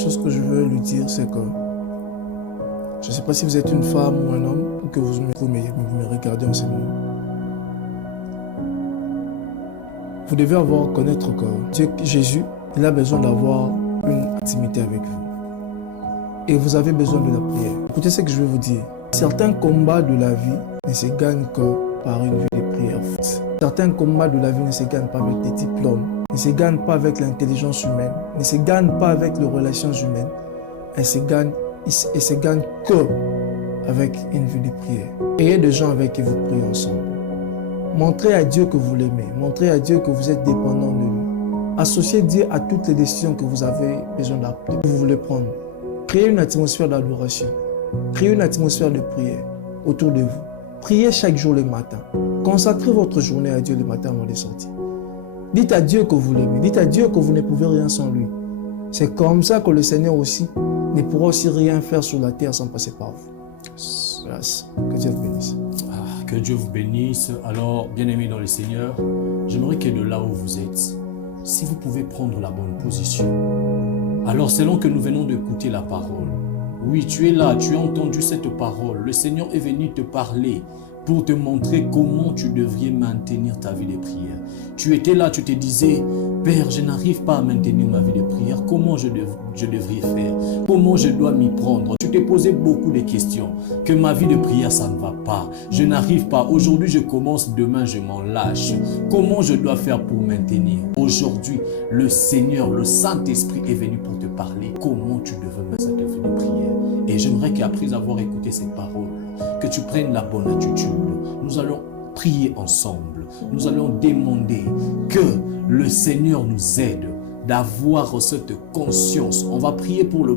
chose que je veux lui dire, c'est que je ne sais pas si vous êtes une femme ou un homme, ou que vous me regardez en ce moment. Vous devez connaître que Jésus, il a besoin d'avoir une intimité avec vous. Et vous avez besoin de la prière. Écoutez ce que je vais vous dire. Certains combats de la vie ne se gagnent que par une vie de prière. Certains combats de la vie ne se gagnent pas avec des diplômes, ne se gagnent pas avec l'intelligence humaine, ne se gagnent pas avec les relations humaines. Elles se gagnent que avec une vie de prière. Ayez des gens avec qui vous priez ensemble. Montrez à Dieu que vous l'aimez. Montrez à Dieu que vous êtes dépendant de lui. Associez Dieu à toutes les décisions que vous avez besoin d'appeler, que vous voulez prendre. Créez une atmosphère d'adoration. Créez une atmosphère de prière autour de vous. Priez chaque jour le matin. Consacrez votre journée à Dieu le matin avant de sortir. Dites à Dieu que vous l'aimez. Dites à Dieu que vous ne pouvez rien sans lui. C'est comme ça que le Seigneur aussi ne pourra aussi rien faire sur la terre sans passer par vous. Grâce. Que Dieu vous bénisse. Que Dieu vous bénisse. Alors, bien-aimés dans le Seigneur, j'aimerais que de là où vous êtes, si vous pouvez prendre la bonne position. Alors, selon que nous venons d'écouter la parole, oui, tu es là, tu as entendu cette parole. Le Seigneur est venu te parler pour te montrer comment tu devrais maintenir ta vie de prière. Tu étais là, tu te disais, Père, je n'arrive pas à maintenir ma vie de prière. Comment je devrais faire? Comment je dois m'y prendre? Tu t'es posé beaucoup de questions. Que ma vie de prière, ça ne va pas. Je n'arrive pas. Aujourd'hui, je commence. Demain, je m'en lâche. Comment je dois faire pour maintenir? Aujourd'hui, le Seigneur, le Saint-Esprit est venu pour te parler. Comment tu devrais mettre cette vie de prière? Et j'aimerais qu'après avoir écouté cette parole, que tu prennes la bonne attitude. Nous allons prier ensemble. Nous allons demander que le Seigneur nous aide d'avoir cette conscience. On va prier pour le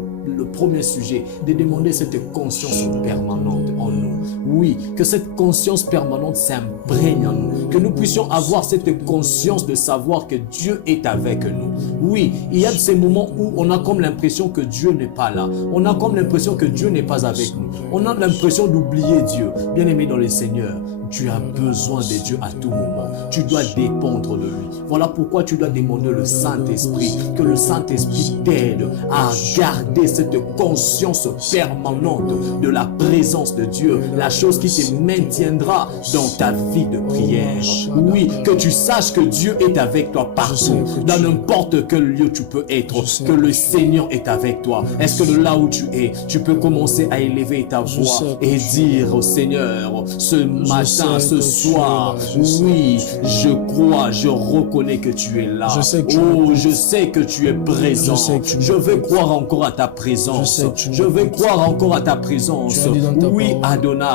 premier sujet, de demander cette conscience permanente en nous. Oui, que cette conscience permanente s'imprègne en nous. Que nous puissions avoir cette conscience de savoir que Dieu est avec nous. Oui, il y a ces moments où on a comme l'impression que Dieu n'est pas là. On a comme l'impression que Dieu n'est pas avec nous. On a l'impression d'oublier Dieu. Bien-aimé dans le Seigneur, tu as besoin de Dieu à tout moment. Tu dois dépendre de lui. Voilà pourquoi tu dois demander le Saint-Esprit. Que le Saint-Esprit t'aide à garder cette conscience permanente de la présence de Dieu. La chose qui te maintiendra dans ta vie de prière. Oui, que tu saches que Dieu est avec toi partout. Dans n'importe quel lieu tu peux être. Que le Seigneur est avec toi. Est-ce que de là où tu es, tu peux commencer à élever ta voix et dire au Seigneur, ce matin, ce soir, oui, je crois, je reconnais que tu es là. Oh, je sais que tu es présent. Je veux croire encore à ta présence. Je veux croire encore à ta présence. Oui, Adonai,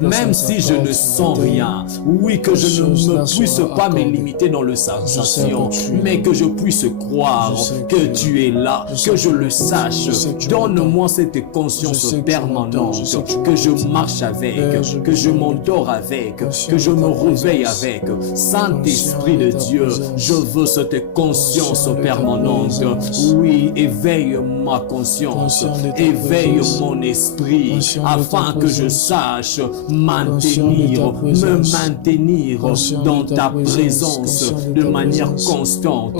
même si je ne sens rien. Oui, que je ne puisse pas me limiter dans le sensation, mais que je puisse croire que tu es là, que je le sache. Donne-moi cette conscience permanente, que je marche avec, que je m'endors avec, que je me réveille avec. Saint-Esprit de Dieu, je veux cette conscience permanente. Oui, éveille ma conscience, éveille mon esprit, afin que je sache me maintenir dans ta présence de manière constante.